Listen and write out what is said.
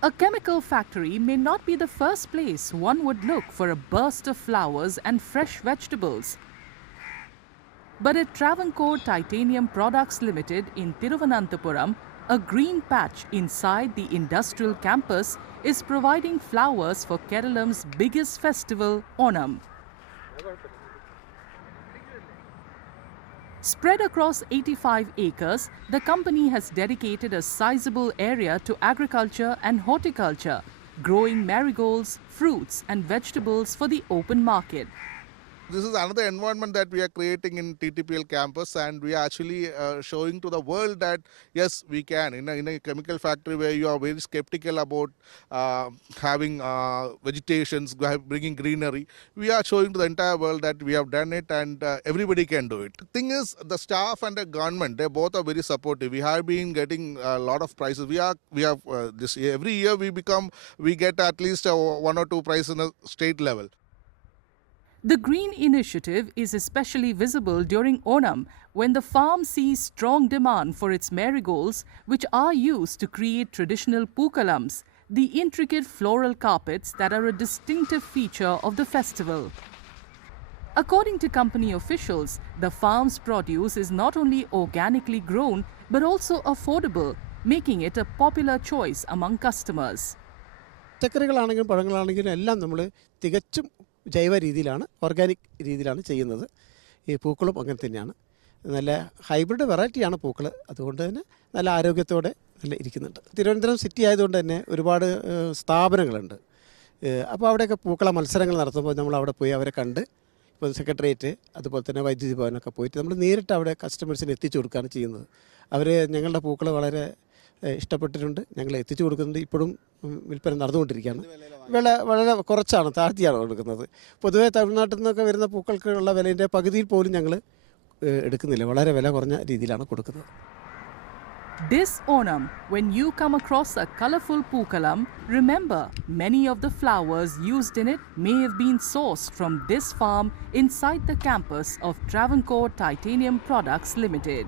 A chemical factory may not be the first place one would look for a burst of flowers and fresh vegetables. But at Travancore Titanium Products Limited in Thiruvananthapuram, a green patch inside the industrial campus is providing flowers for Keralam's biggest festival, Onam. Spread across 85 acres, the company has dedicated a sizable area to agriculture and horticulture, growing marigolds, fruits and vegetables for the open market. This is another environment that we are creating in TTPL campus, and we are actually showing to the world that yes, we can. In a chemical factory where you are very skeptical about having vegetations, bringing greenery, we are showing to the entire world that we have done it, and everybody can do it. The thing is, the staff and the government, they both are very supportive. We have been getting a lot of prizes. We have this every year we get at least 1 or 2 prizes in a state level. The green initiative is especially visible during Onam, when the farm sees strong demand for its marigolds, which are used to create traditional pookalams, the intricate floral carpets that are a distinctive feature of the festival. According to company officials, the farm's produce is not only organically grown but also affordable, making it a popular choice among customers. പച്ചക്കറികളാണെങ്കിലും പഴങ്ങളാണെങ്കിലും എല്ലാം നമ്മൾ തികച്ചും ജൈവ രീതിയിലാണ്, ഓർഗാനിക് രീതിയിലാണ് ചെയ്യുന്നത്. ഈ പൂക്കളും അങ്ങനെ തന്നെയാണ്. നല്ല ഹൈബ്രിഡ് വെറൈറ്റിയാണ് പൂക്കൾ, അതുകൊണ്ട് തന്നെ നല്ല ആരോഗ്യത്തോടെ നല്ല ഇരിക്കുന്നുണ്ട്. തിരുവനന്തപുരം സിറ്റി ആയതുകൊണ്ട് തന്നെ ഒരുപാട് സ്ഥാപനങ്ങളുണ്ട്. അപ്പോൾ അവിടെയൊക്കെ പൂക്കള മത്സരങ്ങൾ നടത്തുമ്പോൾ നമ്മൾ അവിടെ പോയി അവരെ കണ്ട്, ഇപ്പോൾ സെക്രട്ടേറിയറ്റ് അതുപോലെ തന്നെ വൈദ്യുതി ഭവനൊക്കെ പോയിട്ട് നമ്മൾ നേരിട്ട് അവിടെ കസ്റ്റമേഴ്സിന് എത്തിച്ചു കൊടുക്കുകയാണ് ചെയ്യുന്നത്. അവർ ഞങ്ങളുടെ പൂക്കൾ വളരെ ഇഷ്ടപ്പെട്ടിട്ടുണ്ട്, ഞങ്ങൾ എത്തിച്ചു കൊടുക്കുന്നുണ്ട്. ഇപ്പോഴും വിൽപ്പന നടന്നുകൊണ്ടിരിക്കുകയാണ്. വില വളരെ കുറച്ചാണ്, താഴ്ത്തിയാണ് കൊടുക്കുന്നത്. പൊതുവേ തമിഴ്നാട്ടിൽ നിന്നൊക്കെ വരുന്ന പൂക്കൾക്കുള്ള വിലേൻ്റെ പകുതിയിൽ പോലും ഞങ്ങൾ എടുക്കുന്നില്ല, വളരെ വില കുറഞ്ഞ രീതിയിലാണ് കൊടുക്കുന്നത്. This Onam, when you come across a colorful pookalam, remember many of the flowers used in it may have been sourced from this farm inside the campus of Travancore Titanium Products Limited.